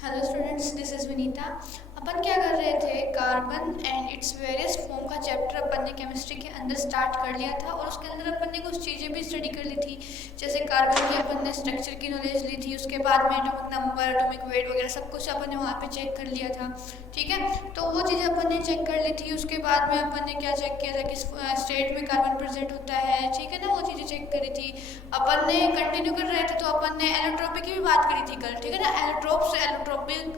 Hello students, this is Vinita. अपन क्या कर रहे थे, carbon and its various form का चैप्टर अपन ने केमिस्ट्री के अंदर स्टार्ट कर लिया था और उसके अंदर अपन ने कुछ चीज़ें भी स्टडी कर ली थी। जैसे कार्बन की अपन ने स्ट्रक्चर की नॉलेज ली थी, उसके बाद में एटॉमिक नंबर, एटॉमिक वेट वगैरह सब कुछ अपन ने वहाँ पे चेक कर लिया था। ठीक है, तो वो चीज़ें अपन ने चेक कर ली थी। उसके बाद में अपन ने क्या चेक किया था, किस स्टेट में कार्बन प्रेजेंट होता है। ठीक है ना, वो चीज़ें चेक करी थी। अपन ने कंटिन्यू कर रहे थे तो अपन ने एलोट्रोपी की भी बात करी थी कल। ठीक है ना, एलोट्रोपी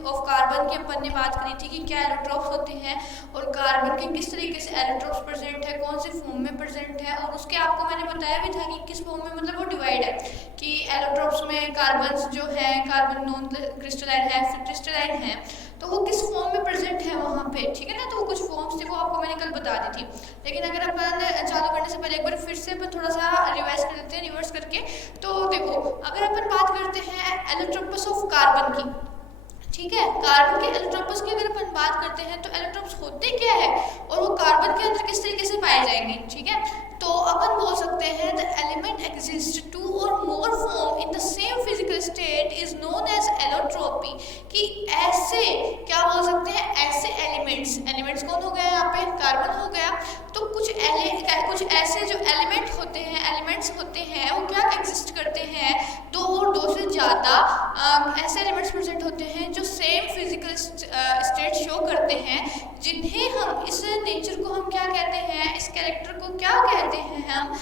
ऑफ कार्बन की अपन ने बात करी थी कि क्या एलोट्रोप्स होते हैं और कार्बन के किस तरीके से एलोट्रोप्स प्रेजेंट है, कौन से फॉर्म में प्रेजेंट है। और उसके आपको मैंने बताया भी था कि किस फॉर्म में, मतलब वो डिवाइड है कि एलोट्रोप्स में कार्बन जो है, कार्बन नॉन क्रिस्टलाइन है, फिर क्रिस्टलाइन है, तो वो किस फॉर्म में प्रेजेंट है वहाँ पे। ठीक है ना, तो वो कुछ फॉर्म्स थे, वो आपको मैंने कल बता दी थी। लेकिन अगर अपन चालू करने से पहले एक बार फिर से अपन थोड़ा सा रिवाइज कर लेते हैं, रिवर्स करके। तो देखो, अगर अपन बात करते हैं एलोट्रोपस ऑफ कार्बन की, ठीक है, कार्बन के एलोट्रोपस की अगर अपन बात करते हैं तो एलोट्रोप्स होते क्या है और वो कार्बन के अंदर किस तरीके से पाए जाएंगे। ठीक है, तो अपन बोल सकते हैं द एलिमेंट एग्जिस्ट टू और more form in the same physical state is known as allotropy. कि ऐसे क्या बोल सकते हैं, ऐसे एलिमेंट्स कौन हो गया यहाँ पे, कार्बन हो गया। तो कुछ ऐसे जो एलिमेंट्स होते हैं वो क्या एग्जिस्ट करते हैं, दो और दो से ज़्यादा ऐसे एलिमेंट्स प्रेजेंट होते हैं जो सेम फिजिकल स्टेट शो करते हैं, जिन्हें हम, इस नेचर को हम क्या कहते हैं, इस कैरेक्टर को क्या कहते हैं हम,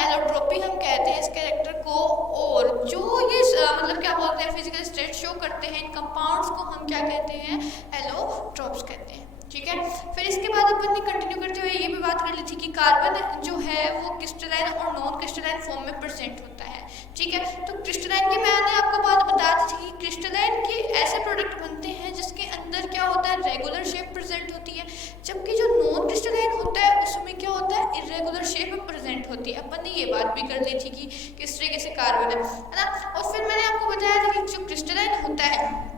एलोट्रोपी हम कहते हैं इस कैरेक्टर को। और जो ये मतलब क्या बोलते हैं, फिजिकल स्टेट शो करते हैं, इन कंपाउंड्स को हम क्या कहते हैं, एलोट्रोप्स कहते हैं। ठीक है, फिर इसके बाद अपन ने कंटिन्यू करते हुए ये भी बात कर ली थी कि कार्बन जो है वो क्रिस्टलाइन और नॉन क्रिस्टलाइन फॉर्म में प्रेजेंट होता है। ठीक है, तो क्रिस्टलाइन की मैंने आपको बात बता दी थी कि क्रिस्टलाइन के ऐसे प्रोडक्ट बनते हैं जिसके अंदर क्या होता है, रेगुलर शेप प्रेजेंट होती है। जबकि जो नॉन क्रिस्टलाइन होता है उसमें क्या होता है, इरेगुलर शेप में प्रेजेंट होती है। अपन ने ये बात भी कर ली थी कि किस तरीके से कार्बन है ना। और फिर मैंने आपको बताया था कि जो क्रिस्टलाइन होता है,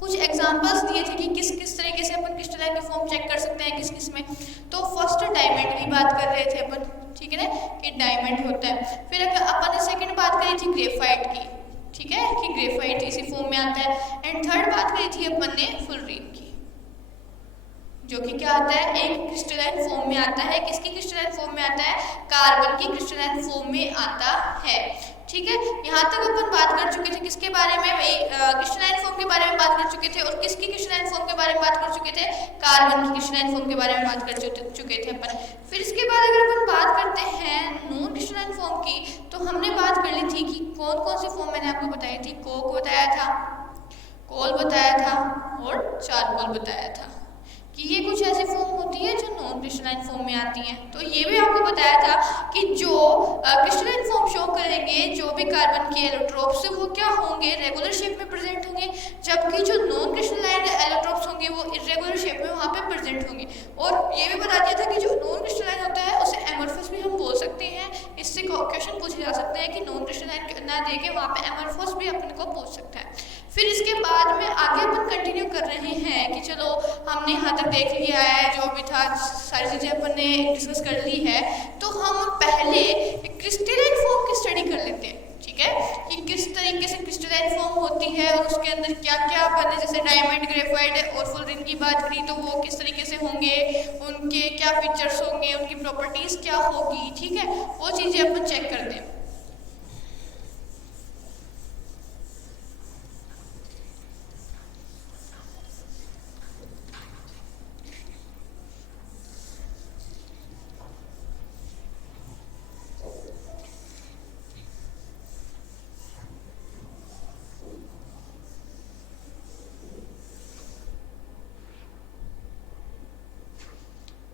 कुछ एग्जांपल्स दिए थे कि किस किस तरीके से अपन क्रिस्टलाइन की फॉर्म चेक कर सकते हैं, किस किस में। तो फर्स्ट डायमंड की बात कर रहे थे अपन, ठीक है ना, कि डायमंड होता है। फिर अपन ने सेकंड बात करी थी ग्रेफाइट की, ठीक है, कि ग्रेफाइट इसी फॉर्म में आता है। एंड थर्ड बात करी थी अपन ने फुलरीन की, जो कि क्या आता है, एक क्रिस्टलाइन फॉर्म में आता है। किसकी क्रिस्टलाइन फॉर्म में आता है, कार्बन की क्रिस्टलाइन फॉर्म में आता है। ठीक है, यहाँ तक अपन बात कर चुके थे किसके बारे में, वही क्रिस्टलाइन फॉर्म के बारे में बात कर चुके थे। और किसकी क्रिस्टलाइन फॉर्म के बारे में बात कर चुके थे, कार्बन की क्रिस्टलाइन फॉर्म के बारे में बात कर चुके थे अपन। फिर इसके बाद अगर अपन बात करते हैं नॉन क्रिस्टलाइन फॉर्म की, तो हमने बात कर ली थी कि कौन कौन सी फॉर्म मैंने आपको बताई थी, कोक बताया था, कोल बताया था और चारकोल बताया था कि ये कुछ ऐसी फॉर्म होती है जो नॉन क्रिस्टलाइन फॉर्म में आती हैं। तो ये भी आपको बताया था कि जो क्रिस्टलाइन फॉर्म शो करेंगे, जो भी कार्बन के एलोट्रोप्स वो क्या होंगे, रेगुलर शेप में प्रेजेंट होंगे। जबकि जो नॉन क्रिस्टलाइन एलोट्रोप्स होंगे वो इरेगुलर शेप में वहाँ पे प्रेजेंट होंगे। और ये भी बता दिया था कि जो नॉन क्रिस्टलाइन होता है उसे एमरफस भी हम बोल सकते हैं। इससे क्वेश्चन पूछे जा सकते हैं कि नॉन क्रिस्टलाइन ना देके वहाँ पे एमरफस भी अपन को पूछ सकता है। फिर इसके बाद में आगे अपन कंटिन्यू कर रहे हैं कि चलो हमने यहाँ तक देख लिया है, जो भी था सारी चीज़ें अपन ने डिस्कस कर ली है। तो हम पहले क्रिस्टलाइन फॉर्म की स्टडी कर लेते हैं। ठीक है, कि किस तरीके से क्रिस्टलाइन फॉर्म होती है और उसके अंदर क्या क्या अपन ने, जैसे डायमंड, ग्रेफाइट और फुलरीन की बात करी, तो वो किस तरीके से होंगे, उनके क्या फीचर्स होंगे, उनकी प्रॉपर्टीज़ क्या होगी। ठीक है, वो चीज़ें अपन चेक करते हैं।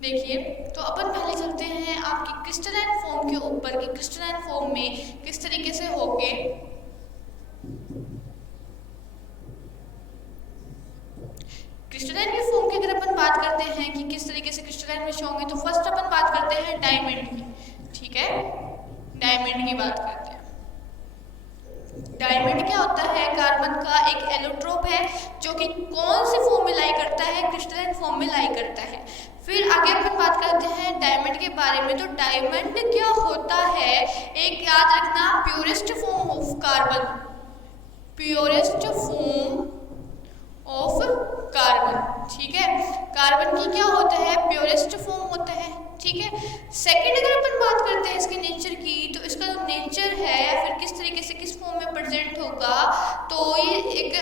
देखिए, तो अपन पहले चलते हैं आपकी क्रिस्टलाइन फॉर्म के ऊपर कि क्रिस्टलाइन फॉर्म में किस तरीके से होंगे। क्रिस्टलाइन की फॉर्म की अगर अपन बात करते हैं कि किस तरीके से क्रिस्टलाइन में शो होंगे, तो फर्स्ट अपन बात करते हैं डायमंड की। ठीक है, डायमंड की बात करते हैं। डायमंड क्या होता है, कार्बन का एक एलोट्रोप है जो कि कौन सी फॉर्म में लाई करता है, क्रिस्टलाइन फॉर्म में लाई करता है। फिर आगे अपन बात करते हैं डायमंड के बारे में। तो डायमंड क्या होता है, एक याद रखना, purest form of carbon, purest form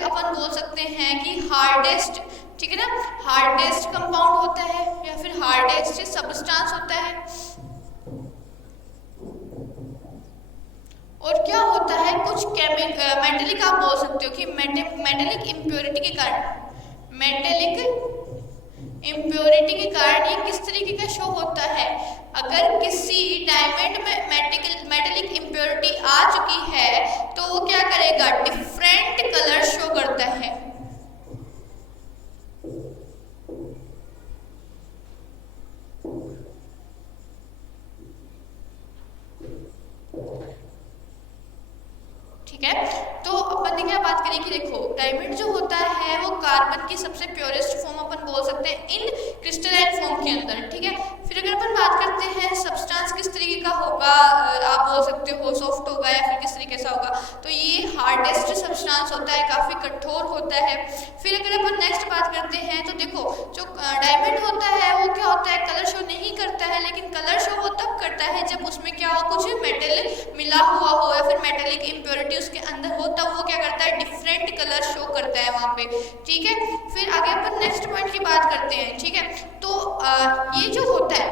अपन बोल सकते हैं कि हार्डेस्ट, ठीक है ना, हार्डेस्ट कंपाउंड होता है या फिर हार्डेस्ट सब्सटेंस होता है। और क्या होता है, कुछ मेटेलिक आप बोल सकते हो कि मेटेलिक इम्प्योरिटी के कारण, मेटेलिक इम्प्योरिटी के कारण ये किस तरीके का शो होता है। अगर किसी डायमंड में मेटेलिक इम्प्योरिटी आ चुकी है तो वो क्या करेगा, डिफरेंट कलर शो करता है। ठीक है, तो अपन ने क्या बात करी कि देखो डायमंड जो होता है वो कार्बन की सबसे प्योरेस्ट फॉर्म अपन बोल सकते हैं इन क्रिस्टलाइन फॉर्म के अंदर। ठीक है, फिर अगर अपन बात करते हैं सब्सटेंस किस तरीके का होगा, आप बोल सकते हो सॉफ्ट होगा या फिर किस तरीके से होगा, तो ये हार्डेस्ट सब्सटेंस होता है, काफ़ी कठोर होता है। फिर अगर अपन नेक्स्ट बात करते हैं तो देखो जो डायमंड होता है वो क्या होता है, कलर शो नहीं करता है, लेकिन कलर शो वो तब करता है जब उसमें क्या हो, कुछ मेटल मिला हुआ हो या फिर मेटेलिक इम्प्योरिटी उसके अंदर हो, तब वो क्या करता है, डिफरेंट कलर शो करता है वहाँ पे। ठीक है, फिर आगे अपन नेक्स्ट पॉइंट की बात करते हैं। ठीक है, तो ये जो होता है,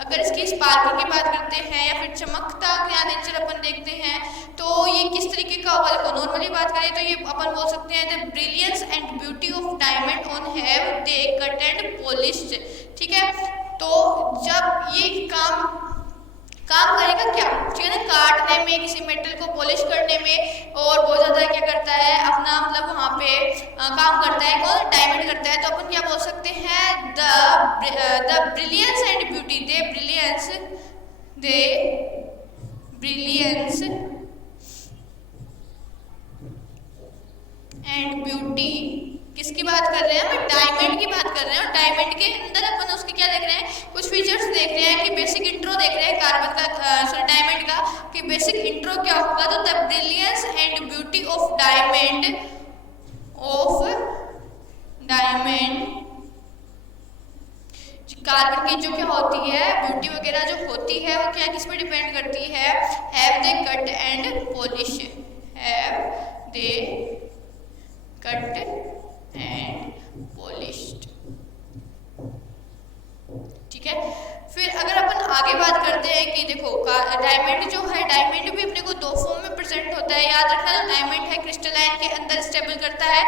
अगर इसकी स्पार्किंग की बात करते हैं या फिर चमकता क्या नेचर अपन देखते हैं, तो ये किस तरीके का होगा। देखो नॉर्मली बात करें तो ये अपन बोल सकते हैं the brilliance and beauty of diamond on have they cut and polished. ठीक है, तो जब ये काम करेगा क्या, ठीक है ना, काटने में, किसी मेटल को पॉलिश करने में, और बहुत ज़्यादा क्या करता है अपना मतलब वहाँ पे काम करता है, कौन, डायमंड करता है। तो अपन क्या बोल सकते हैं, the brilliance and beauty, they brilliance and beauty किसकी बात कर रहे हैं, हम डायमंड की बात कर रहे हैं। और डायमंड के अंदर अपन उसके क्या देख रहे हैं, कुछ फीचर्स देख रहे हैं कि बेसिक इंट्रो देख रहे हैं कार्बन का, डायमंड का, कि बेसिक इंट्रो क्या होगा, तो the brilliance and beauty of diamond carbon की जो क्या होती है, ब्यूटी वगैरह जो होती है वो क्या किस पे डिपेंड करती है, have they cut and polish, have they cut and polished. ठीक है, फिर अगर अपन आगे बात करते हैं कि देखो डायमंड जो है, डायमंड भी अपने को दो फॉर्म में प्रेजेंट होता है, याद रखना। जो डायमंड है क्रिस्टलाइन के अंदर स्टेबल करता है,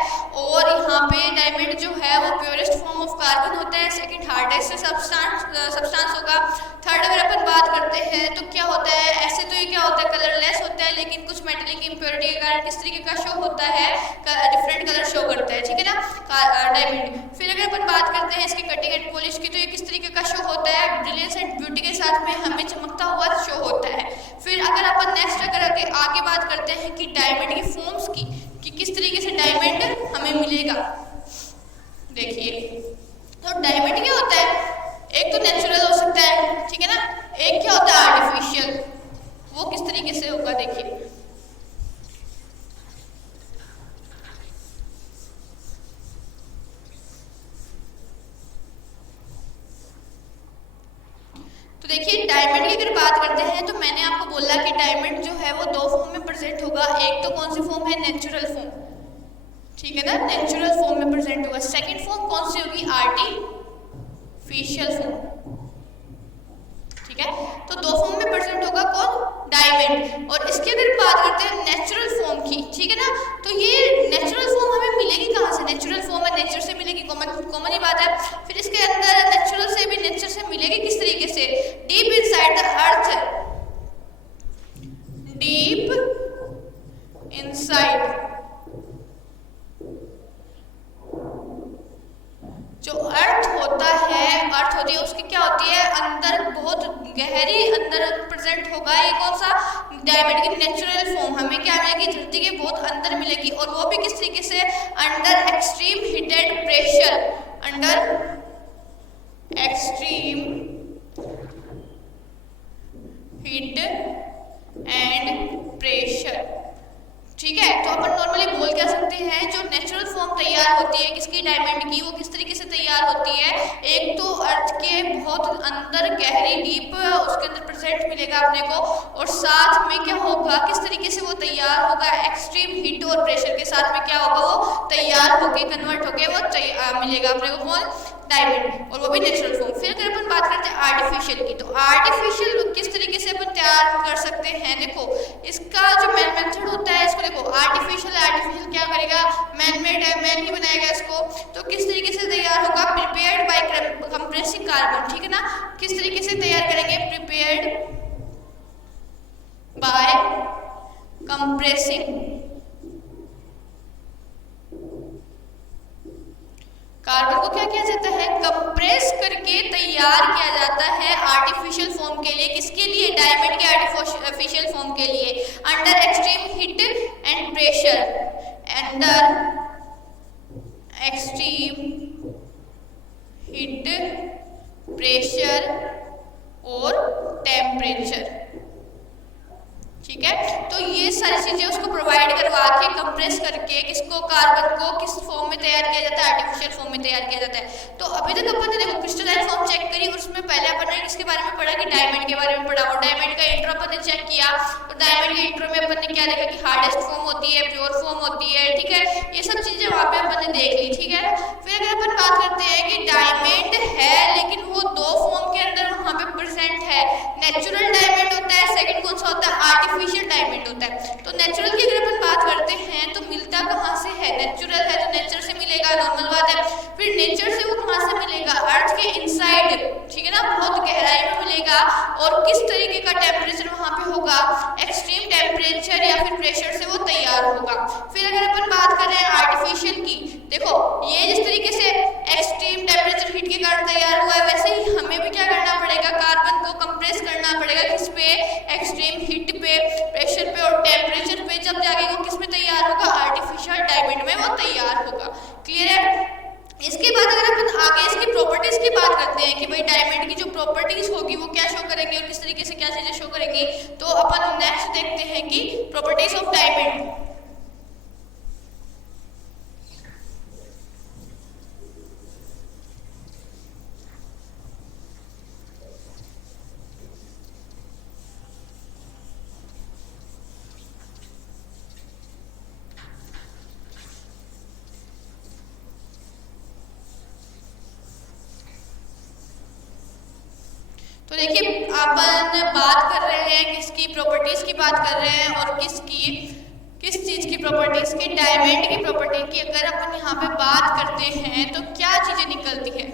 और यहाँ पे डायमंड जो है वो प्योरेस्ट फॉर्म ऑफ कार्बन होता है, सेकंड हार्डेस्ट सब्सटेंस होगा। थर्ड अगर अपन बात करते हैं तो क्या होता है, ऐसे तो ये क्या होता है, कलरलेस होता है, लेकिन कुछ मेटेलिक इम्प्योरिटी के कारण किस तरीके का शो होता है, डिफरेंट कलर शो करता है। ठीक है ना, डायमंड। फिर अगर अपन बात करते हैं इसकी कटिंग एंड पॉलिश की, तो ये किस तरीके का शो होता है, ब्रिलियंस एंड ब्यूटी के साथ में हमें चमकता हुआ शो होता है। फिर अगर अपन नेक्स्ट अगर आगे बात करते हैं कि डायमंड की फॉर्म्स की, कि किस तरीके से डायमंड हमें मिलेगा। देखिए, तो डायमंड क्या होता है, एक तो नेचुरल हो सकता है, ठीक है ना, एक क्या होता है आर्टिफिशियल, वो किस तरीके से होगा। देखिए तो देखिए डायमंड की अगर बात करते हैं तो मैंने आपको बोला कि डायमंड जो है वो दो फॉर्म में प्रेजेंट होगा। एक तो कौन सी फॉर्म है, नेचुरल फॉर्म, ठीक है ना, नेचुरल फॉर्म में प्रेजेंट होगा। सेकंड फॉर्म कौन सी होगी, आर्टिफिशियल फॉर्म। ठीक है, तो दो फॉर्म में प्रेजेंट होगा कौन, डायमंड। और इसकी अगर बात करते हैं नेचुरल फॉर्म की, ठीक है ना, तो ये नेचुरल फॉर्म हमें मिलेगी कहाँ से, नेचुरल फॉर्म है, नेचर से मिलेगी, कॉमन ही बात है। फिर इसके अंदर नेचुरल से भी नेचर से मिलेगी किस तरीके से, deep inside the earth, deep inside, जो अर्थ होता है, अर्थ होती है उसकी क्या होती है, अंदर बहुत गहरी अंदर प्रेजेंट होगा। ये कौन सा, डायमंड की नेचुरल फॉर्म हमें क्या मिलेगी, धरती के बहुत अंदर मिलेगी, और वो भी किस तरीके से, under extreme heat and pressure, under extreme heat and pressure. ठीक है, तो अपन नॉर्मली बोल क्या सकते हैं, जो नेचुरल फॉर्म तैयार होती है किसकी, डायमंड की, वो किस तरीके से तैयार होती है, एक तो अर्थ के बहुत अंदर गहरी डीप उसके अंदर प्रेजेंट मिलेगा अपने को, और साथ में क्या होगा, किस तरीके से वो तैयार होगा, एक्सट्रीम हीट और प्रेशर के साथ में क्या होगा, वो तैयार होके कन्वर्ट होके वो मिलेगा अपने को कौन, डायमंड, और वो भी नेचुरल फॉर्म। फिर अगर अपन बात करते हैं आर्टिफिशियल की, तो आर्टिफिशियल किस तरीके से अपन तैयार कर सकते हैं, देखो इसका जो मेन मेथड होता है, इसको देखो आर्टिफिशियल क्या करेगा, मैन मेड है, मैन ही बनाएगा इसको, तो किस तरीके से तैयार होगा, प्रिपेयर्ड बाय कंप्रेसिंग कार्बन, ठीक है ना, किस तरीके से तैयार करेंगे, प्रिपेयर्ड बाय कंप्रेसिंग कार्बन को क्या किया जाता है, कंप्रेस करके तैयार किया जाता है आर्टिफिशियल फॉर्म के लिए, किसके लिए, डायमंड के आर्टिफिशियल फॉर्म के लिए, under extreme heat and pressure, under extreme heat pressure और टेम्परेचर, ठीक है। तो ये सारी चीजें उसको प्रोवाइड करवा के कंप्रेस करके किसको, कार्बन को किस फॉर्म में तैयार किया जाता है, आर्टिफिशियल फॉर्म में तैयार किया जाता है। तो अभी तक अपन ने देखो क्रिस्टलाइन फॉर्म चेक करी, और उसमें पहले अपन ने किसके बारे में पढ़ा कि डायमंड के बारे में पढ़ा, और डायमंड का इंट्रो अपन ने चेक किया, और डायमंड के इंट्रो में अपन ने क्या देखा कि हार्डेस्ट फॉर्म होती है, प्योर फॉर्म होती है, ठीक है, ये सब चीजें वहाँ पे अपन ने देख ली, ठीक है। फिर अगर अपन बात करते हैं कि डायमंड है लेकिन वो दो फॉर्म के अंदर वहाँ पे प्रेजेंट है, नेचुरल डायमंड होता है, सेकंड कौन सा होता है, आर्टिफिशियल डायमंड होता है। तो नेचुरल की अगर अपन बात करते हैं तो मिलता कहाँ से है, नेचुरल है तो नेचर से मिलेगा, नॉर्मल बात है। फिर नेचर से वो कहाँ से मिलेगा, अर्थ के इनसाइड, ठीक है ना, बहुत गहराई में मिलेगा, और किस तरीके का टेम्परेचर वहाँ पे होगा, एक्सट्रीम टेम्परेचर या फिर प्रेशर से वो तैयार होगा। फिर अगर अपन बात कर रहे हैं आर्टिफिशियल की, देखो ये जिस तरीके से एक्सट्रीम टेम्परेचर हीट के कारण तैयार हुआ है, वैसे ही हमें भी क्या करना पड़ेगा, कार्बन को कंप्रेस करना पड़ेगा, किस पे, एक्सट्रीम हीट पे, प्रेशर पे और टेम्परेचर पे, जब जाके वो किस में तैयार होगा, आर्टिफिशियल डायमंड में वो तैयार होगा। क्लियर है। इसके बाद अगर अपन आगे इसकी प्रॉपर्टीज की बात करते हैं कि भाई डायमंड की जो प्रॉपर्टीज होगी वो क्या शो करेंगे और किस तरीके से क्या चीजें शो करेंगी, तो अपन नेक्स्ट देखते हैं कि प्रॉपर्टीज ऑफ डायमंड। तो देखिए अपन बात कर रहे हैं किसकी, प्रॉपर्टीज की बात कर रहे हैं, और किस चीज की प्रॉपर्टीज की, डायमंड की प्रॉपर्टी की। अगर अपन यहाँ पे बात करते हैं तो क्या चीजें निकलती है,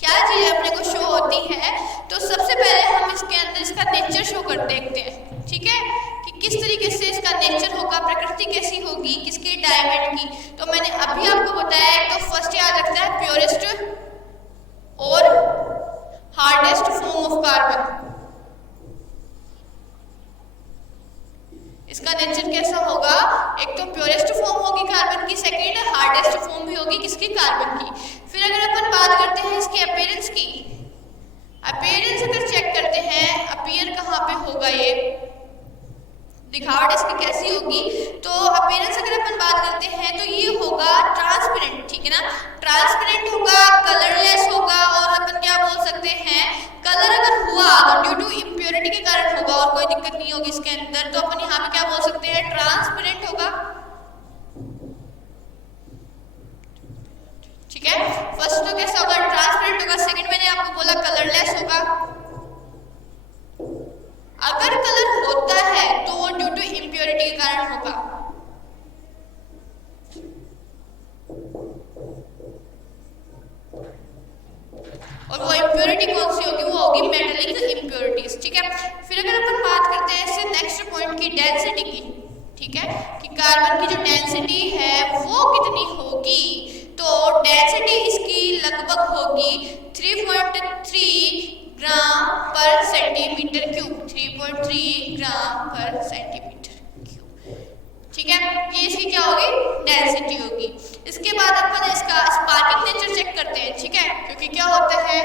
क्या चीजें अपने को शो होती है, तो सबसे पहले हम इसके अंदर इसका नेचर शो कर देखते हैं, ठीक है, कि किस तरीके से इसका नेचर होगा, प्रकृति कैसी होगी किसकी, डायमंड की। तो मैंने अभी आपको बताया, एक तो फर्स्ट याद रखना है प्योरेस्ट और हार्डेस्ट फॉर्म ऑफ कार्बन, इसका नेचर कैसा होगा, एक तो प्योरेस्ट फॉर्म होगी कार्बन की, सेकंड हार्डेस्ट फॉर्म भी होगी किसकी, कार्बन की। फिर अगर अपन बात करते हैं इसकी अपीयरेंस की, अपीयरेंस अगर चेक करते हैं, अपीयर कहाँ पे होगा, ये दिखावट इसकी कैसी होगी, तो अपीयरेंस अगर अपन बात करते हैं तो ये होगा ट्रांसपेरेंट, ठीक है ना, ट्रांसपेरेंट होगा, कलरलेस होगा, और अपन क्या बोल सकते हैं, कलर अगर हुआ तो ड्यू टू इम्प्योरिटी के कारण होगा और कोई दिक्कत नहीं होगी इसके अंदर, तो अपन यहाँ पे क्या बोल सकते हैं, ट्रांसपेरेंट होगा, ठीक है। फर्स्ट तो कैसा होगा, ट्रांसपेरेंट होगा, सेकंड मैंने आपको बोला कलरलेस होगा। अगर कलर होता है तो वो ड्यू टू इम्प्योरिटी के कारण होगा, और वो इम्प्योरिटी कौन सी होगी, वो होगी मेटालिक इम्प्योरिटीज, ठीक है। फिर अगर अपन बात करते हैं इससे नेक्स्ट पॉइंट की, डेंसिटी की, ठीक है, कि कार्बन की जो डेंसिटी है वो कितनी होगी, तो डेंसिटी इसकी लगभग होगी 3.3 ग्राम पर सेंटीमीटर क्यूब, 3.3 ग्राम पर सेंटीमीटर क्यूब, ठीक है, ये इसकी क्या होगी, डेंसिटी होगी। इसके बाद अपन इसका स्पार्किंग नेचर चेक करते हैं, ठीक है, क्योंकि क्या होता है,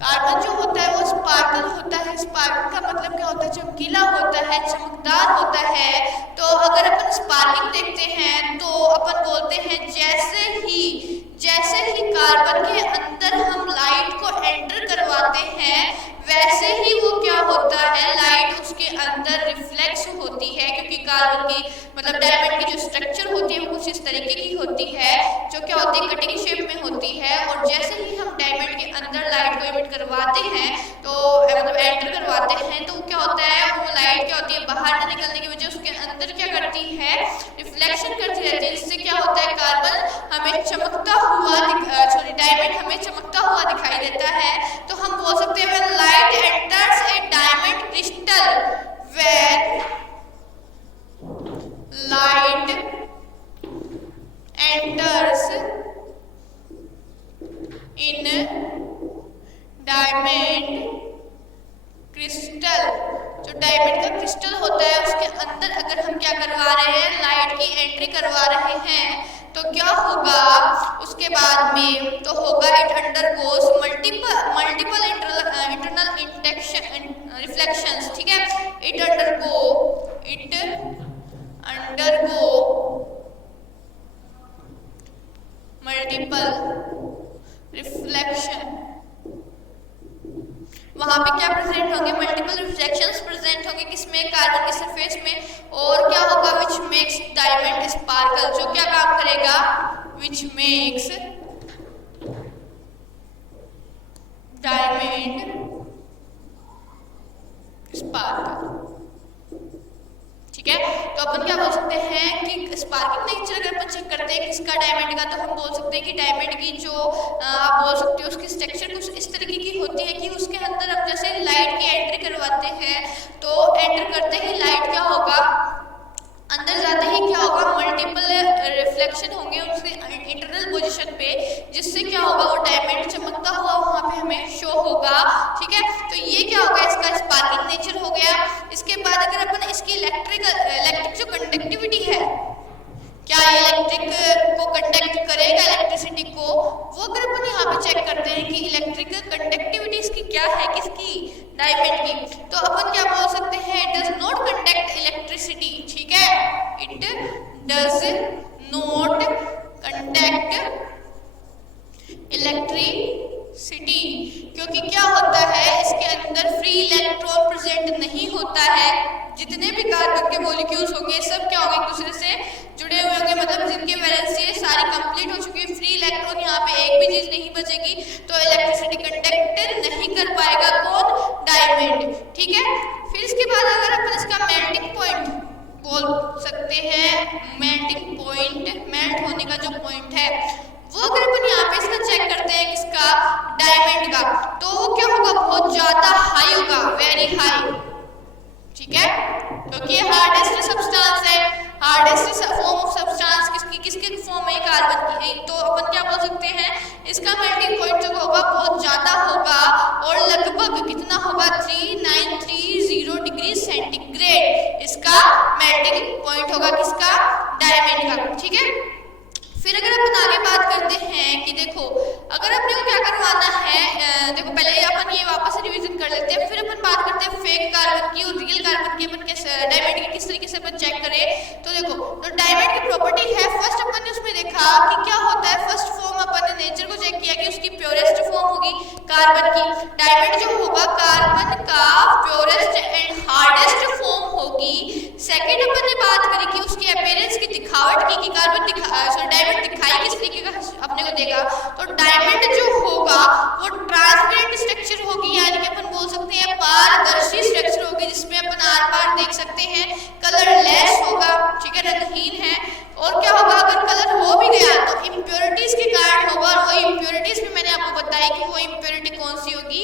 कार्बन जो होता है वो स्पार्कल होता है, स्पार्कल का मतलब क्या होता है, चमकीला होता है, चमकदार होता है। तो अगर अपन स्पार्किंग देखते हैं तो अपन बोलते हैं जैसे ही कार्बन के अंदर हम लाइट को एंटर करवाते हैं, वैसे ही वो क्या होता है, लाइट उसके अंदर रिफ्लेक्स होती है, क्योंकि कार्बन की मतलब डायमंड डायमंड की जो स्ट्रक्चर होती है वो कुछ इस तरीके की होती है, जो क्या होती है कटिंग शेप में होती है। और जैसे ही हम डायमंड के अंदर लाइट को एमिट करवाते हैं तो मतलब एंटर करवाते हैं तो क्या होता है, वो लाइट क्या होती है बाहर न निकलने की वजह उसके अंदर क्या करती है, रिफ्लेक्शन करती रहती है, जिससे क्या होता है कार्बन हमें चमकता हुआ डायमंड हमें चमकता हुआ दिखाई देता है। तो हम बोल सकते हैं when light enters A diamond crystal, when light enters in diamond crystal, जो डायमंड का क्रिस्टल होता है उसके अंदर अगर हम क्या करवा रहे हैं, लाइट की एंट्री करवा रहे हैं तो क्या होगा उसके बाद में, तो होगा it undergoes multiple internal reflections, ठीक है। इट अंडरगो मल्टीपल रिफ्लेक्शन, वहां पे क्या प्रेजेंट होंगे, मल्टीपल रिफ्लेक्शंस प्रेजेंट होंगे किसमें, कार्बन के सरफेस में। और क्या होगा, विच मेक्स डायमंड स्पार्कल, जो क्या काम करेगा, विच मेक्स डायमंड स्पार्कल, ठीक है। तो अपन क्या बोल सकते हैं कि स्पार्किंग नेचर अगर अपन चेक करते हैं किसका, डायमंड का, तो हम बोल सकते हैं कि डायमंड की जो आप बोल सकते हो उसकी स्ट्रक्चर कुछ इस तरीके की होती है कि उसके अंदर हम जैसे लाइट की एंट्री करवाते हैं तो एंटर करते ही लाइट क्या होगा, अंदर जाते ही क्या होगा, मल्टीपल रिफ्लेक्शन होंगे उसके इंटरनल पोजीशन पे, जिससे क्या होगा वो डायमंड चमकता हुआ वहां पे हमें शो होगा, ठीक है। तो ये क्या होगा, इसका स्पार्किंग नेचर हो गया। इसके बाद अगर अपन इसकी इलेक्ट्रिक जो कंडक्टिविटी है, क्या इलेक्ट्रिक को कंडक्ट करेगा इलेक्ट्रिसिटी को, वो अगर अपन यहाँ पे चेक करते हैं कि इलेक्ट्रिक कंडक्टिविटी इसकी क्या है, किसकी, डायमंड की, तो अपन क्या बोल सकते हैं, it does not conduct electricity, ठीक है। It does not conduct electricity, क्योंकि क्या होता है इसके अंदर फ्री इलेक्ट्रॉन प्रेजेंट नहीं होता है। जितने भी कार्बन के मॉलिक्यूल्स होंगे सब क्या होंगे, एक दूसरे से जुड़े हुए होंगे, मतलब जिनके वैलेंसी सारी कंप्लीट हो चुकी है, फ्री इलेक्ट्रॉन यहाँ पे एक भी चीज नहीं बचेगी, तो इलेक्ट्रिसिटी कंडक्ट नहीं कर पाएगा कौन, डायमंड, ठीक है। फिर इसके बाद अगर अपन इसका मेल्टिंग पॉइंट बोल सकते हैं, मेल्टिंग पॉइंट, मेल्ट होने का जो पॉइंट है वो अगर अपन यहाँ पे इसका चेक करते हैं किसका, डायमंड का, तो वो क्या होगा, बहुत ज्यादा हाई होगा, वेरी हाई, ठीक है, क्योंकि ये हार्डेस्ट सब्सटेंस है, हार्डेस्ट फॉर्म ऑफ सब्सटेंस किसके फॉर्म में, कार्बन की, तो अपन क्या बोल सकते हैं इसका मेल्टिंग पॉइंट जो होगा बहुत ज्यादा होगा, और लगभग कितना होगा, 3930 डिग्री सेंटीग्रेड इसका मेल्टिंग पॉइंट होगा, किसका, डायमंड का, ठीक है। फिर अगर अपन आगे बात करते हैं कि देखो अगर अपने को क्या करवाना है, देखो पहले अपन ये वापस से रिवीजन कर लेते हैं, फिर अपन बात करते हैं फेक कार्बन की और रियल कार्बन की, अपन डायमंड की किस तरीके से अपन चेक करें। तो देखो तो डायमंड की प्रॉपर्टी है, फर्स्ट अपन ने उसमें देखा कि क्या होता है, फर्स्ट फॉर्म अपन ने नेचर को चेक किया कि उसकी प्योरेस्ट फॉर्म होगी कार्बन की, डायमंड जो होगा कार्बन का प्योरेस्ट एंड हार्डेस्ट फॉर्म होगी। सेकेंड अपन ने बात करी कि उसकी अपीयरेंस की दिखावट की, कि कार्बन डायमंड दिखाई किस तरीके का अपने को देगा, तो डायमंड जो होगा वो ट्रांसपेरेंट स्ट्रक्चर होगी, यानी कि अपन बोल सकते हैं पारदर्शी स्ट्रक्चर होगी, जिसमें अपन आर पार देख सकते हैं, कलरलेस होगा, ठीक है, रंगहीन है। और क्या होगा, अगर कलर हो भी गया तो इम्प्योरिटीज के कारण होगा, और वो इम्प्योरिटीज भी मैंने आपको बताया कि वो इम्प्योरिटी कौन सी होगी,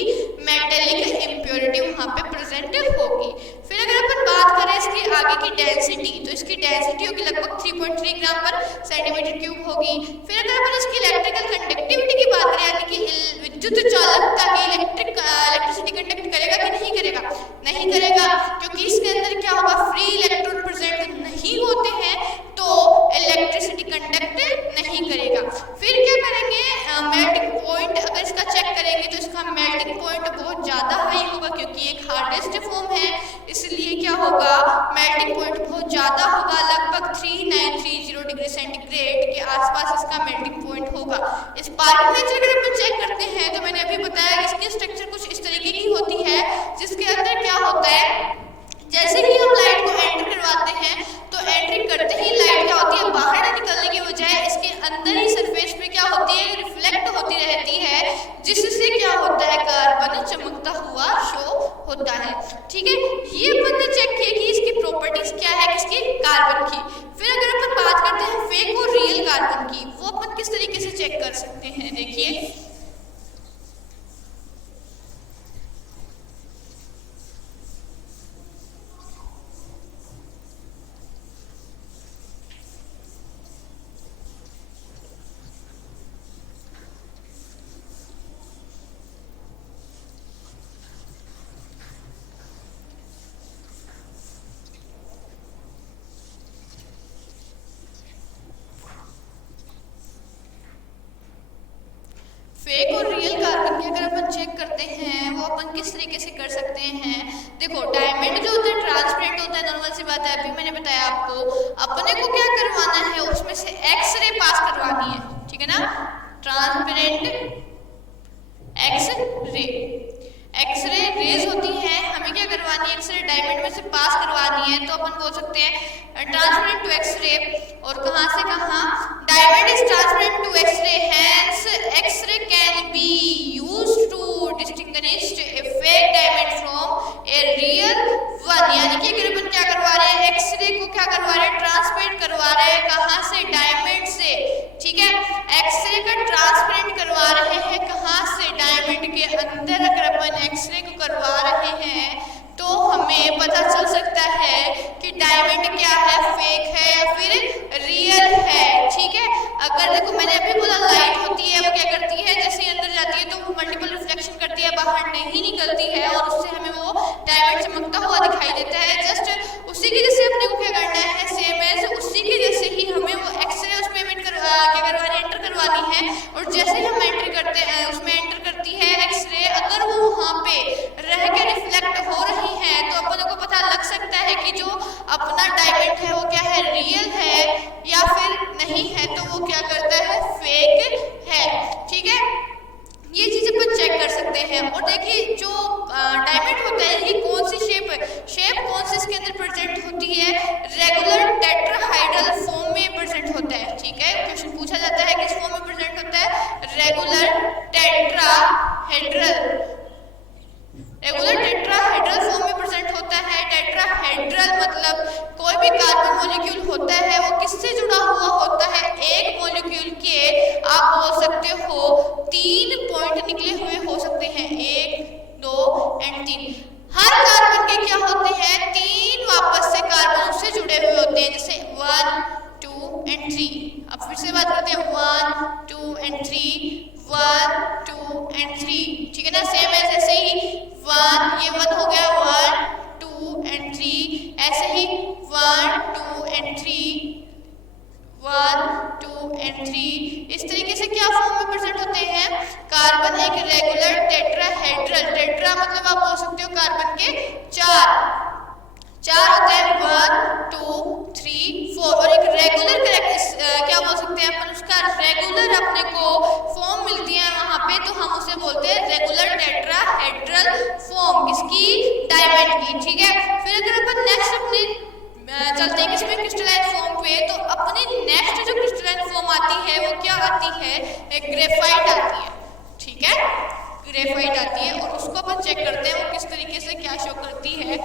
मेटेलिक इम्प्योरिटी वहां पे प्रेजेंट होगी। फिर अगर अपन बात करें इसकी आगे की डेंसिटी, तो इसकी डेंसिटी होगी लगभग 3.3 ग्राम पर सेंटीमीटर क्यूब होगी। फिर अगर अपन इसकी इलेक्ट्रिकल कंडक्टिविटी की बात करें, यानी कि विद्युत चालकता की, इलेक्ट्रिसिटी कंडक्ट करेगा कि नहीं करेगा, नहीं करेगा, क्योंकि इसके अंदर क्या होगा, फ्री इलेक्ट्रॉन प्रेजेंट नहीं होते हैं, तो इलेक्ट्रिसिटी कंडक्ट नहीं करेगा। फिर क्या करेंगे, मेल्टिंग पॉइंट अगर इसका चेक करेंगे तो इसका मेल्टिंग पॉइंट बहुत ज्यादा हाई होगा, क्योंकि एक हार्डेस्ट फॉर्म है, इसलिए क्या होगा, मेल्टिंग पॉइंट बहुत ज्यादा होगा, लगभग 3930 डिग्री सेंटीग्रेड के आसपास इसका मेल्टिंग पॉइंट होगा। स्पार्किंग नेचर अगर अपन चेक करते हैं तो मैंने अभी बताया कि इसकी स्ट्रक्चर कुछ इस तरीके की होती है, जिसके अंदर क्या होता है, जैसे ही हम लाइट को एंटर करवाते हैं तो एंट्री करते ही लाइट फेक और रियल कार्बन के अगर अपन चेक करते हैं वो अपन किस तरीके से कर सकते हैं। देखो डायमंड जो होता है ट्रांसपेरेंट होता है, नॉर्मल सी बात है, अभी मैंने बताया आपको। अपने को क्या करवाना है, उसमें से एक्सरे पास करवानी है, ठीक है ना। ट्रांसपेरेंट एक्सरे, एक्सरे रेज होती है, हमें क्या करवानी है, एक्सरे डायमंड में से पास करवानी है। तो अपन बोल सकते हैं ट्रांसपेरेंट टू एक्सरे, और कहां से कहां, diamond is transparent to x-ray, hence x-ray can be used to distinguish a fake diamond from a real one. यानी कि अगर अपन क्या करवा रहे हैं, एक्सरे को क्या करवा रहे हैं, ट्रांसपेरेंट करवा रहे हैं, कहां से, डायमंड से, ठीक है। एक्सरे का ट्रांसपेरेंट करवा रहे हैं कहां से, डायमंड के अंदर। अगर अपन एक्सरे को करवा रहे हैं तो हमें पता चल सकता है कि डायमंड क्या है, फेक है या फिर रियल है, ठीक है। अगर देखो मैंने अभी बोला लाइट होती है वो क्या करती है, जैसे अंदर जाती है तो वो मल्टीपल रिफ्लेक्शन करती है, बाहर नहीं निकलती है, और उससे हमें वो डायमंड चमकता हुआ दिखाई देता है। जस्ट उसी की जैसे अपने को क्या करना है, सेम एज उसी की जैसे ही हमें वो एक्सरे उसमें क्या करवानी, एंटर करवानी है। और जैसे हम एंट्री करते हैं उसमें एंटर करती है एक्सरे, अगर वो वहाँ पे रह के रिफ्लेक्ट हो रही है तो अपन को पता लग सकता है कि जो अपना डायमंड है वो क्या है, रियल है या फिर नहीं है, तो वो क्या करता है, फेक है, ठीक है। ये चीज अपन चेक कर सकते हैं। और देखिए जो डायमंड होता है ये कौन सी शेप है, शेप कौन सी इसके अंदर प्रेजेंट होती है, रेगुलर टेट्राहाइड्रल फॉर्म में प्रेजेंट होता है, ठीक है। क्वेश्चन पूछा जाता है किस फॉर्म में प्रेजेंट होता है, regular tetrahedral, regular tetrahedral form में प्रेजेंट होता है। टेट्राहेड्रल मतलब कोई भी कार्बन मॉलिक्यूल होता है वो किससे जुड़ा हुआ होता है, एक मॉलिक्यूल के आप बोल सकते हो 3 पॉइंट निकले हुए हो सकते हैं, 1 2 एंड 3। हर कार्बन के क्या होते हैं, 3 वापस से कार्बन उससे जुड़े हुए होते हैं, जैसे 1 2 एंड 3। अब फिर से बात करते हैं 1 2 एंड 3, 1 2 एंड 3, ठीक है ना। सेम ऐसे ही 1, ये 1 हो गया, 1 2 एंड 3, ऐसे ही 1 2 एंड 3, 1 2 एंड 3। इस तरीके से क्या फॉर्म में प्रेजेंट होते हैं कार्बन, एक रेगुलर टेट्राहेड्रल, टेट्रा मतलब आप बोल सकते हो कार्बन के 4 होते हैं, 1 2 3 4। और एक रेगुलर क्या बोल सकते हैं अपन, उसका रेगुलर अपने को फॉर्म मिलती है वहां पे, तो हम उसे बोलते हैं रेगुलर टेट्राहेड्रल फॉर्म, किसकी, डायमंड की, ठीक है। फिर अगर अपन नेक्स्ट अपने चलते हैं किसमें, क्रिस्टलाइन फॉर्म पे, तो अपनी नेक्स्ट जो क्रिस्टलाइन फॉर्म आती है वो क्या आती है, एक ग्रेफाइट आती है, ठीक है, ग्रेफाइट आती है। और उसको अपन चेक करते हैं वो किस तरीके से क्या शो करती है।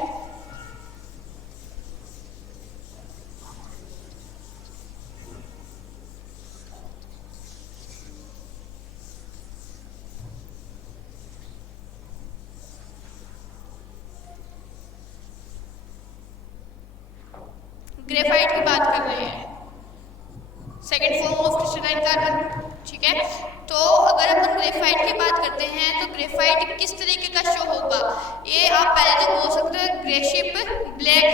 ग्रेफाइट की बात कर रहे हैं, second form of crystalline carbon, ठीक है। तो अगर अपन ग्रेफाइट की बात करते हैं तो ग्रेफाइट किस तरीके का शो होगा, ये आप पहले तो बोल सकते हो ग्रेशिप ब्लैक,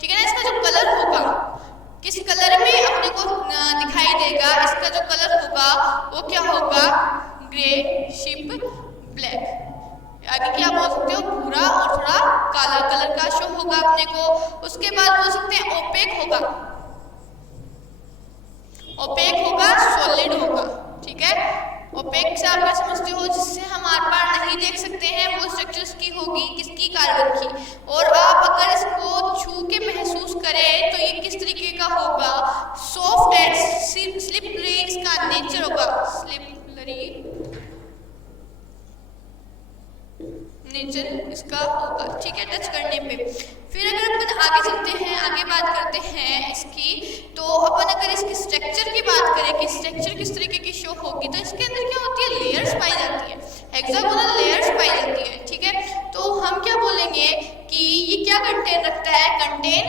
ठीक है ना। इसका जो कलर होगा, किस कलर में अपने को दिखाई देगा, इसका जो कलर होगा वो क्या होगा, ग्रेशिप ब्लैक, आगे क्या बोल सकते हो, भूरा और थोड़ा काला कलर का शो होगा अपने को। उसके बाद बोल सकते हैं ओपेक होगा, ओपेक होगा, सॉलिड होगा, ठीक है। ओपेक से आप क्या समझते हो, जिससे हम आर पार नहीं देख सकते हैं, वो स्ट्रक्चर की होगी, किसकी, कार्बन की। और आप अगर इसको छू के महसूस करें तो ये किस तरीके का होगा, सॉफ्ट एंड स्लिपरी इसका नेचर होगा, स्लिपरी नेचर इसका होगा, ठीक है, टच करने पे। फिर अगर अपन आगे चलते हैं, आगे बात करते हैं इसकी, तो अपन अगर इसकी स्ट्रक्चर की बात करें कि स्ट्रक्चर किस तरीके की शो होगी, तो इसके अंदर क्या होती है, लेयर्स पाई जाती है, हेक्सागोनल लेयर्स पाई जाती है, ठीक है। तो हम क्या बोलेंगे कि ये क्या कंटेन रखता है, कंटेन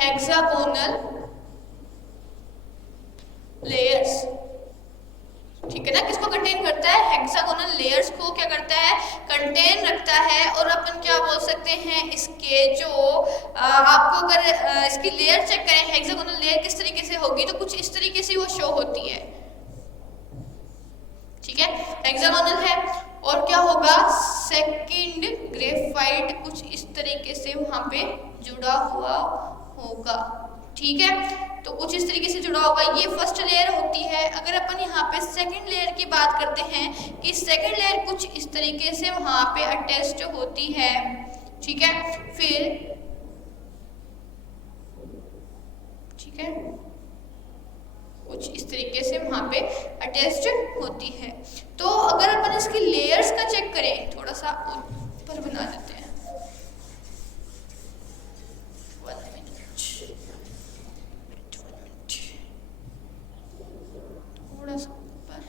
हेक्सागोनल लेयर्स, ठीक है ना। किसको कंटेन करता है, हेक्सागोनल लेयर्स को क्या करता है, कंटेन रखता है। और अपन क्या बोल सकते हैं, इसके जो आपको अगर इसकी लेयर चेक करें, हेक्सागोनल लेयर किस तरीके से होगी, तो कुछ इस तरीके से वो शो होती है, ठीक है, हेक्सागोनल है। और क्या होगा, सेकंड ग्रेफाइट कुछ इस तरीके से वहां पे जुड़ा हुआ होगा, ठीक है, तो कुछ इस तरीके से जुड़ा होगा। ये फर्स्ट लेयर होती है। अगर अपन यहाँ पे सेकंड लेयर की बात करते हैं कि सेकंड लेयर कुछ इस तरीके से वहां पे अटैच्ड होती है, ठीक है, फिर ठीक है कुछ इस तरीके से वहां पे अटैच्ड होती है। तो अगर अपन इसकी लेयर्स का चेक करें, थोड़ा सा ऊपर बना देते हैं, 1 मिनट, थोड़ा सा ऊपर,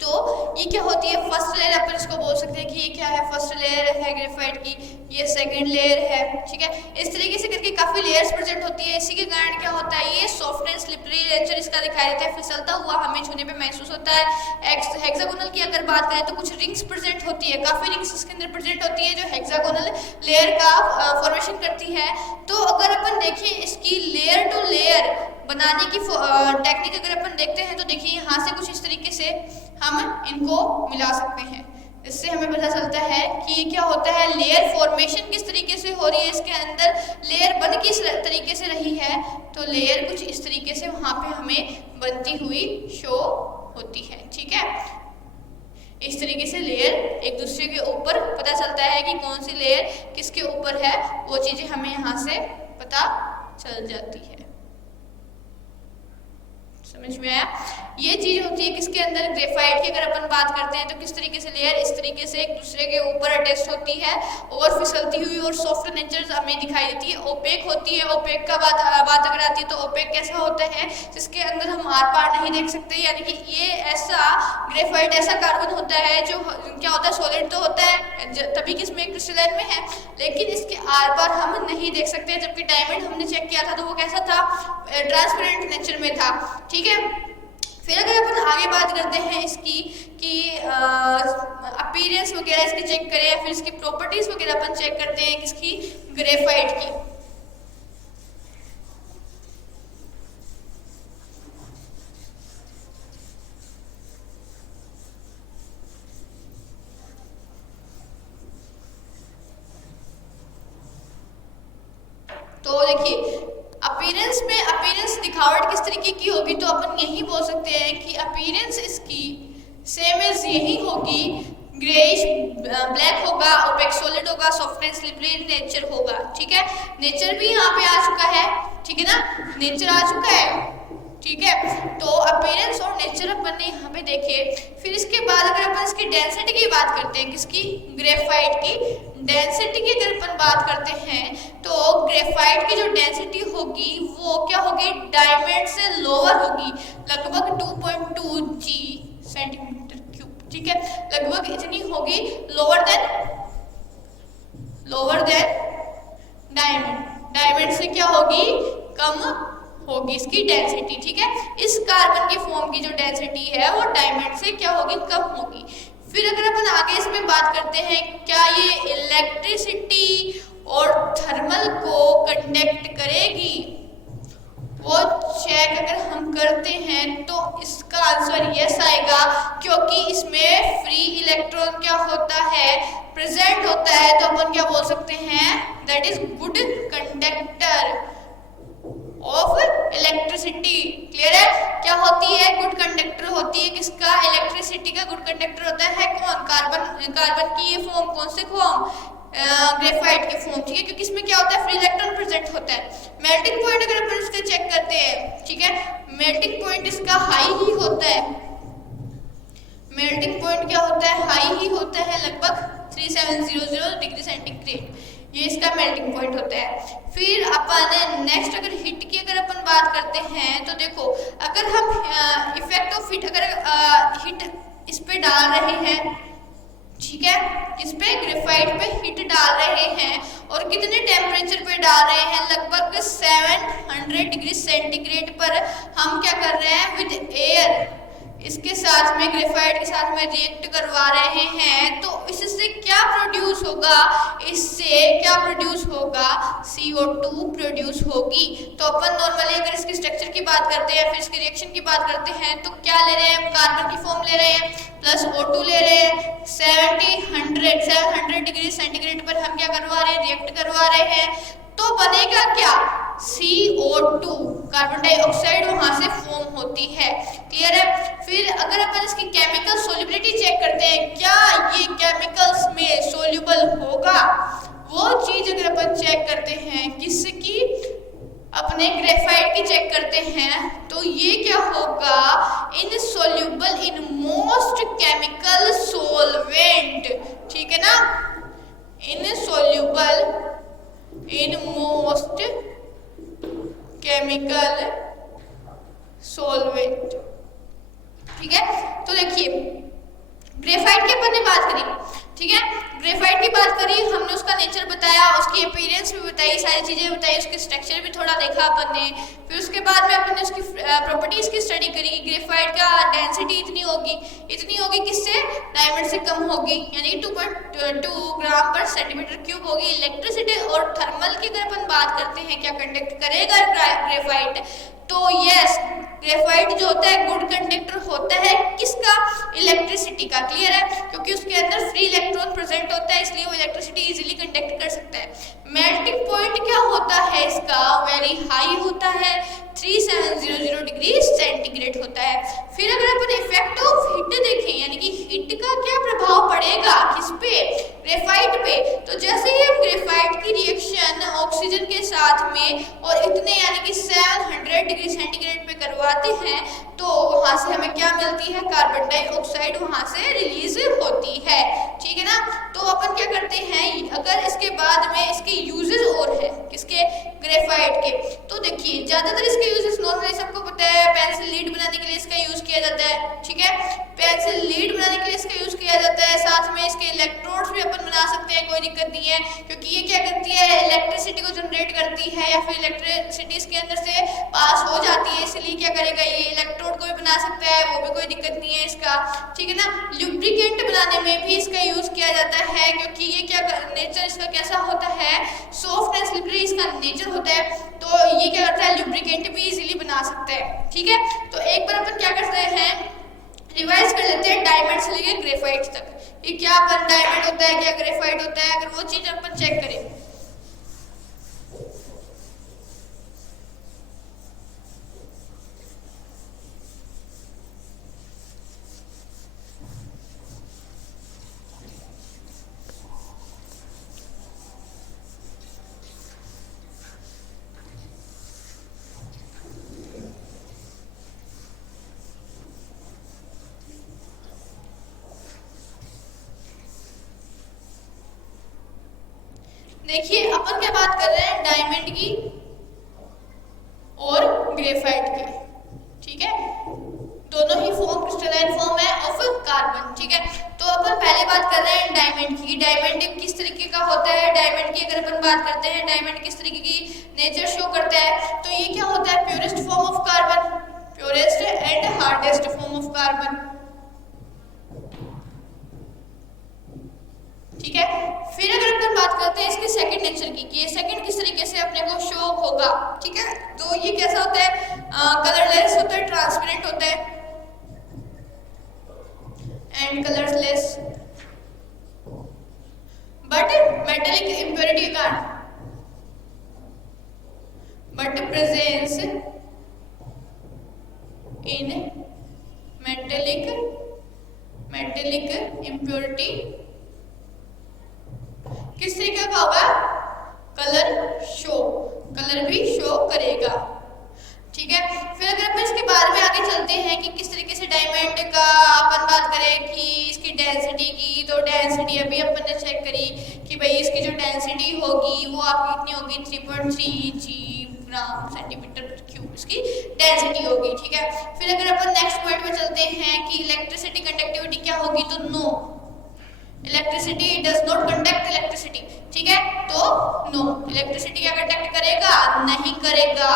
तो ये क्या होती है, फर्स्ट लेयर अपन इसको बोल सकते हैं कि ये क्या है, फर्स्ट लेयर है ग्रेफाइट की, ये सेकंड लेयर है, ठीक है। इस तरीके से करके काफी लेयर्स प्रेजेंट होती है। इसी के कारण क्या होता है, ये सॉफ्ट एंड स्लिपरी नेचर इसका दिखाई देता है, फिसलता हुआ हमें छूने पे महसूस होता है। हेक्सागोनल की अगर बात करें तो कुछ रिंग्स प्रेजेंट होती है, काफी रिंग्स इसके अंदर प्रेजेंट होती है जो हेक्सागोनल लेयर का फॉर्मेशन करती है। तो अगर अपन देखें इसकी लेयर टू लेयर बनाने की टेक्निक अगर अपन देखते हैं तो देखिए यहाँ से कुछ इस तरीके से हम इनको मिला सकते हैं। इससे हमें पता चलता है कि ये क्या होता है, लेयर फॉर्मेशन किस तरीके से हो रही है, इसके अंदर लेयर बन किस तरीके से रही है। तो लेयर कुछ इस तरीके से वहां पे हमें बनती हुई शो होती है, ठीक है। इस तरीके से लेयर एक दूसरे के ऊपर पता चलता है कि कौन सी लेयर किसके ऊपर है, वो चीजें हमें यहाँ से पता चल जाती है। समझ में आया? ये चीज होती है किसके अंदर, ग्रेफाइट की अगर अपन बात करते हैं तो किस तरीके से लेयर इस तरीके से एक दूसरे के ऊपर अटैच होती है और फिसलती हुई और सॉफ्ट नेचर हमें दिखाई देती है। ओपेक होती है। ओपेक का बात अगर आती है तो ओपेक कैसा होता है, जिसके अंदर हम आर पार नहीं देख सकते, यानी कि ये ऐसा ग्रेफाइट ऐसा कार्बन होता है जो क्या होता है, सॉलिड तो होता है तभी कि इसमें क्रिस्टलाइन में है, लेकिन इसके आर पार हम नहीं देख सकते। जबकि डायमंड हमने चेक किया था तो वो कैसा था, ट्रांसपेरेंट नेचर में था, ठीक है। फिर अगर अपन आगे बात करते हैं इसकी कि अपीयरेंस वगैरह इसकी चेक करें या फिर इसकी प्रॉपर्टीज वगैरह अपन चेक करते हैं किसकी, ग्रेफाइट की। तो देखिए अपीयरेंस दिखावट किस तरीके की होगी, तो अपन यही बोल सकते हैं कि अपीयरेंस इसकी सेम एज यही होगी, ग्रेइश ब्लैक होगा, ओपेक सॉलिड होगा, सॉफ्ट एंड स्लिपरी नेचर होगा, ठीक है। नेचर भी यहाँ पे आ चुका है, ठीक है ना, नेचर आ चुका है, ठीक है। तो अपीयरेंस और नेचर अपन ने यहाँ पे देखे। फिर इसके बाद अगर अपन इसकी डेंसिटी की बात करते हैं, किसकी, ग्रेफाइट की डेंसिटी की अगर अपन बात करते हैं तो ग्रेफाइट की जो डेंसिटी होगी वो क्या होगी, डायमंड से लोअर होगी, लगभग 2.2 G सेंटीमीटर क्यूब, ठीक है, लगभग इतनी होगी, लोअर देन डायमंड से क्या होगी, कम होगी इसकी डेंसिटी, ठीक है। इस कार्बन के फॉर्म की जो डेंसिटी है वो डायमंड से क्या होगी, कम होगी। फिर अगर अपन आगे इसमें बात करते हैं, क्या ये इलेक्ट्रिसिटी और थर्मल को कंडक्ट करेगी, वो चेक अगर हम करते हैं तो इसका आंसर यस आएगा, क्योंकि इसमें फ्री इलेक्ट्रॉन क्या होता है, प्रेजेंट होता है। तो अपन क्या बोल सकते हैं, that is good conductor of electricity. Clear है, क्या होती है, गुड कंडक्टर होती है किसका, इलेक्ट्रिसिटी का गुड कंडक्टर होता है कौन, कार्बन की ये फॉर्म, कौन से फॉर्म, ग्रेफाइट के फॉर्म, ठीक है, क्योंकि इसमें क्या होता है, फ्री इलेक्ट्रॉन प्रेजेंट होता है। मेल्टिंग पॉइंट अगर अपन इसका चेक करते हैं, ठीक है, मेल्टिंग पॉइंट इसका हाई ही होता है, मेल्टिंग पॉइंट क्या होता है, हाई ही होता है, लगभग 3700 डिग्री सेंटीग्रेड, ये इसका मेल्टिंग पॉइंट होता है। फिर अपन नेक्स्ट अगर हीट की अगर अपन बात करते हैं तो देखो, अगर हम इफेक्ट ऑफ हीट, अगर हीट इस पे डाल रहे हैं, ठीक है, इस पे ग्रेफाइट पे हीट डाल रहे हैं और कितने टेम्परेचर पे डाल रहे हैं, लगभग 700 डिग्री सेंटीग्रेड पर हम क्या कर रहे हैं, विद एयर इसके साथ में ग्रेफाइट के साथ में रिएक्ट करवा रहे हैं तो इससे क्या प्रोड्यूस होगा, इससे क्या प्रोड्यूस होगा, CO2 प्रोड्यूस होगी। तो अपन नॉर्मली अगर इसके स्ट्रक्चर की बात करते हैं फिर इसके रिएक्शन की बात करते हैं तो क्या ले रहे हैं, कार्बन की फॉर्म ले रहे हैं प्लस O2 ले रहे हैं, 700 डिग्री सेंटीग्रेड पर हम क्या करवा रहे हैं, रिएक्ट करवा रहे हैं। तो बनेगा क्या, CO2, कार्बन डाइऑक्साइड वहां से फॉर्म होती है। क्लियर है। फिर अगर अपन इसकी केमिकल सोल्युबिलिटी चेक करते हैं, क्या ये केमिकल्स में सोल्यूबल होगा, वो चीज अगर अपन चेक करते हैं किसकी, अपने ग्रेफाइट की चेक करते हैं तो ये क्या होगा, insoluble in most chemical solvent. ठीक है ना, insoluble in most chemical solvent. ठीक है। तो देखिए ग्रेफाइट की अपन ने बात करी, ठीक है, ग्रेफाइट की बात करी, हमने उसका नेचर बताया, उसकी अपीयरेंस भी बताई, सारी चीजें बताई, उसके स्ट्रक्चर भी थोड़ा देखा अपन ने। फिर उसके बाद में अपन ने उसकी प्रॉपर्टीज की स्टडी करी कि ग्रेफाइट का डेंसिटी इतनी होगी किससे, डायमंड से कम होगी, यानी कि 2.2 ग्राम पर सेंटीमीटर क्यूब होगी। इलेक्ट्रिसिटी और थर्मल की अगर अपन बात करते हैं क्या कंडक्ट करेगा ग्रेफाइट, तो यस, ग्रेफाइट जो होता है गुड कंडक्टर होता है किसका, इलेक्ट्रिसिटी का। क्लियर है, क्योंकि उसके अंदर फ्री इलेक्ट्रॉन प्रेजेंट होता है इसलिए वो इलेक्ट्रिसिटी इजीली कंडक्ट कर सकता है। मेल्टिंग पॉइंट क्या होता है इसका, वेरी हाई होता है, 3700 डिग्री सेंटीग्रेड होता है। फिर अगर अपन इफेक्ट ऑफ हीट देखें, यानी कि हीट का क्या प्रभाव पड़ेगा किस पे, ग्रेफाइट पे, तो जैसे ही हम ग्रेफाइट की रिएक्शन ऑक्सीजन के साथ में और इतने यानी कि 700 डिग्री सेंटीग्रेड पे करवाते हैं तो वहां से हमें क्या मिलती है, कार्बन डाइऑक्साइड वहां से रिलीज होती है। ठीक है ना। तो अपन क्या करते हैं, अगर इसके बाद में इसके यूजेस और है किसके, ग्रेफाइट के, तो देखिए ज्यादातर इसके यूजेस नॉर्मली सबको पता है, पेंसिल लीड बनाने के लिए इसका यूज किया जाता है। ठीक है, पेंसिल लीड बनाने के लिए इसका यूज किया जाता है, साथ में इसके इलेक्ट्रोड्स भी अपन बना सकते हैं, कोई दिक्कत नहीं है, क्योंकि ये क्या करती है, इलेक्ट्रिसिटी को जनरेट करती है या फिर इलेक्ट्रिसिटी इसके अंदर से पास हो जाती है, इसलिए क्या करेगा, ये इलेक्ट्रोड को भी बना सकता है, वो भी कोई दिक्कत नहीं है इसका। ठीक है ना। लुब्रिकेंट बनाने में भी इसका यूज किया जाता है, क्योंकि ये क्या नेचर इसका कैसा होता है, सॉफ्ट एंड स्लिपरी इसका नेचर होता है, तो ये क्या करता है, लुब्रिकेंट भी इजीली बना सकता है। ठीक है। तो एक बार अपन क्या करते हैं, रिवाइज कर लेते हैं डायमंड से लेकर ग्रेफाइट तक, ये क्या अपन डायमंड होता है, क्या ग्रेफाइट होता है, अगर वो चीज अपन चेक करें। देखिए अपन क्या बात कर रहे हैं, डायमंड की और ग्रेफाइट की। ठीक है, दोनों ही फॉर्म क्रिस्टलाइन फॉर्म है ऑफ कार्बन। ठीक है, तो अपन पहले बात कर रहे हैं डायमंड की। डायमंड किस तरीके का होता है, डायमंड की अगर अपन बात करते हैं, डायमंड किस तरीके की नेचर शो करता है, तो ये क्या होता है, purest form of carbon, purest and hardest form of carbon. ठीक है। फिर अगर अपन बात करते हैं इसके सेकंड नेचर की, कि ये सेकंड किस तरीके से अपने को शो होगा। ठीक है, तो ये कैसा होता है, कलरलेस होता है, ट्रांसपेरेंट होता है and colourless, but metallic impurity के कारण, but presence in metallic impurity किस तरीके का होगा, कलर भी शो करेगा। ठीक है। फिर अगर अपन इसके बाद में आगे चलते हैं कि किस तरीके से डायमंड का अपन बात करें कि इसकी डेंसिटी की, तो डेंसिटी अभी अपन ने चेक करी कि भाई इसकी जो डेंसिटी होगी वो आपकी कितनी होगी, 3.3 ग्राम सेंटीमीटर पर क्यूब इसकी डेंसिटी होगी। ठीक है। फिर अगर अपन नेक्स्ट पॉइंट में चलते हैं कि इलेक्ट्रिसिटी कंडक्टिविटी क्या होगी, तो no, electricity does not conduct electricity. ठीक है, तो नो, इलेक्ट्रिसिटी क्या कंडक्ट करेगा, नहीं करेगा,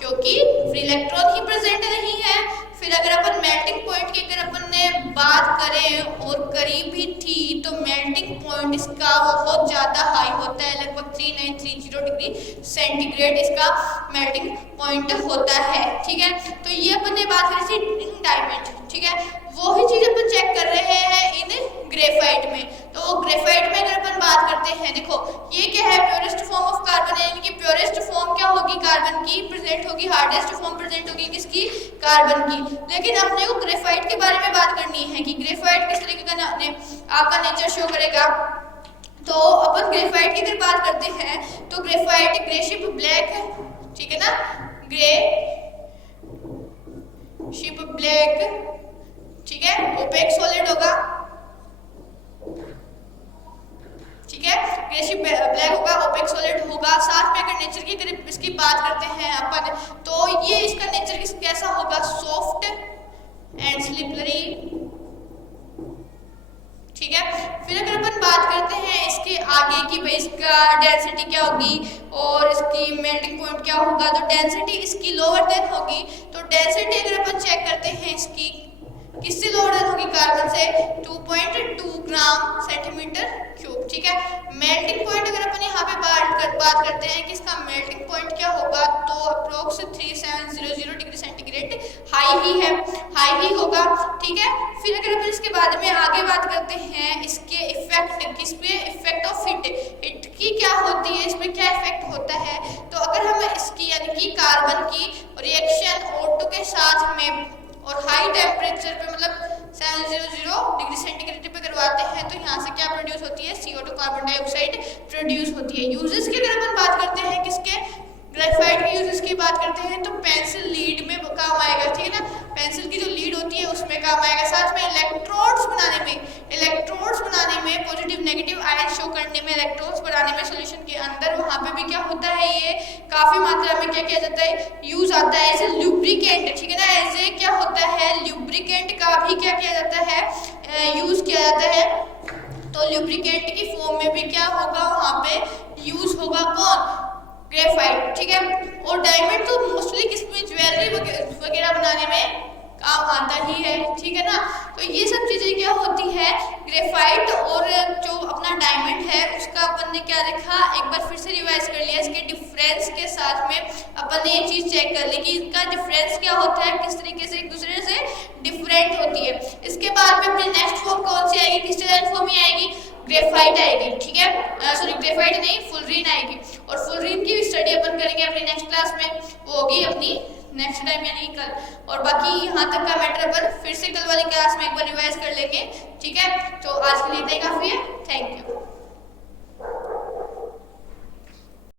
क्योंकि फ्री इलेक्ट्रॉन ही प्रेजेंट नहीं है, फिर अगर अपन मेल्टिंग पॉइंट की अगर अपन ने बात करें और करीब ही थी तो मेल्टिंग पॉइंट इसका बहुत ज़्यादा हाई होता है, लगभग 3930 डिग्री सेंटीग्रेड इसका मेल्टिंग पॉइंट होता है। ठीक है, तो ये अपन ने बात करी थी इन डायमंड। ठीक है, वही चीज अपन चेक कर रहे हैं इन ग्रेफाइट में। तो ग्रेफाइट में अगर अपन बात करते हैं, देखो ये क्या है, प्योरेस्ट फॉर्म ऑफ कार्बन है, यानी कि प्योरेस्ट फॉर्म क्या होगी कार्बन की प्रेजेंट होगी, हार्डेस्ट फॉर्म प्रेजेंट होगी किसकी, कार्बन की। लेकिन अपने को ग्रेफाइट के बारे में बात करनी है कि ग्रेफाइट किस तरीके का आपका नेचर शो करेगा। तो अपन ग्रेफाइट की अगर बात करते हैं तो ग्रेफाइट ग्रे शिप ब्लैक, ठीक है ना, ग्रे शिप ब्लैक, ठीक है, ओपेक सॉलिड होगा। ठीक है, ग्रे शिप ब्लैक होगा, ओपेक सॉलिड होगा। साथ में अगर नेचर की अगर इसकी बात करते हैं अपन तो ये इसका नेचर कैसा होगा, सॉफ्ट एंड स्लिपरी। ठीक है, फिर अगर अपन बात करते हैं इसके आगे की भाई इसका डेंसिटी क्या होगी और इसकी मेल्टिंग पॉइंट क्या होगा, तो डेंसिटी इसकी लोअर देन होगी। तो डेंसिटी अगर अपन चेक करते हैं इसकी किससे लोअर देन होगी, कार्बन से 2.2 ग्राम सेंटीमीटर क्यूब। ठीक है, मेल्टिंग पॉइंट अगर अपन यहाँ पे बात करते हैं कि इसका मेल्टिंग पॉइंट क्या होगा, तो अप्रोक्स 3700 डिग्री सेंटीग्रेड हाई ही है, हाई ही होगा। ठीक है, फिर अगर अपन इसके बाद में आगे बात करते हैं इसके इफेक्ट, किस पे इफेक्ट ऑफ हिट की क्या होती है, इसमें क्या इफेक्ट होता है। तो अगर हम इसकी यानी कि कार्बन की रिएक्शन O2 के साथ में और हाई टेम्परेचर पे मतलब 700 डिग्री सेंटीग्रेड पे करवाते हैं तो यहाँ से क्या प्रोड्यूस होती है, CO2 कार्बन डाइऑक्साइड प्रोड्यूस होती है। यूजेस की अगर अपन बात करते हैं किसके, ग्रेफाइट के यूजेस की बात करते हैं तो पेंसिल लीड में काम आएगा। ठीक है ना, पेंसिल की जो लीड होती है उसमें काम आएगा। साथ में इलेक्ट्रोड्स बनाने में पॉजिटिव नेगेटिव आयन शो करने में, इलेक्ट्रोड्स बनाने में सोल्यूशन के अंदर, वहाँ पे भी क्या होता है, ये काफी मात्रा में क्या किया जाता है, यूज आता है एज ए ल्यूब्रिकेंट। ठीक है ना, एज ए क्या होता है, ल्यूब्रिकेंट का भी क्या किया जाता है, यूज किया जाता है। तो ल्यूब्रिकेंट की फॉर्म में भी क्या होगा, वहाँ पे यूज होगा कौन, ग्रेफाइट। ठीक है, और डायमंड तो मोस्टली किसमें, ज्वेलरी वगैरह बनाने में काम आता ही है। ठीक है ना, तो ये सब चीजें क्या होती है, ग्रेफाइट और जो अपना डायमंड है उसका अपन ने क्या देखा, एक बार फिर से रिवाइज कर लिया। इसके डिफरेंस के साथ में अपन ने ये चीज चेक कर ली कि इसका डिफरेंस क्या होता है, किस तरीके से एक दूसरे से डिफरेंट होती है। इसके बाद में अपनी नेक्स्ट फॉर्म कौन सी आएगी, क्रिस्टलाइन फॉर्म ही आएगी, ग्रेफाइट आएगी। ठीक है, सॉरी ग्रेफाइट नहीं, फुलरीन आएगी। और फुलरीन की स्टडी अपन करेंगे अपनी नेक्स्ट क्लास में, वो होगी अपनी नेक्स्ट टाइम यानी कल। और बाकी यहाँ तक का मैटर अपन फिर से कल वाली क्लास में एक बार रिवाइज कर लेंगे। ठीक है, तो आज के लिए इतना ही काफी है। Thank you.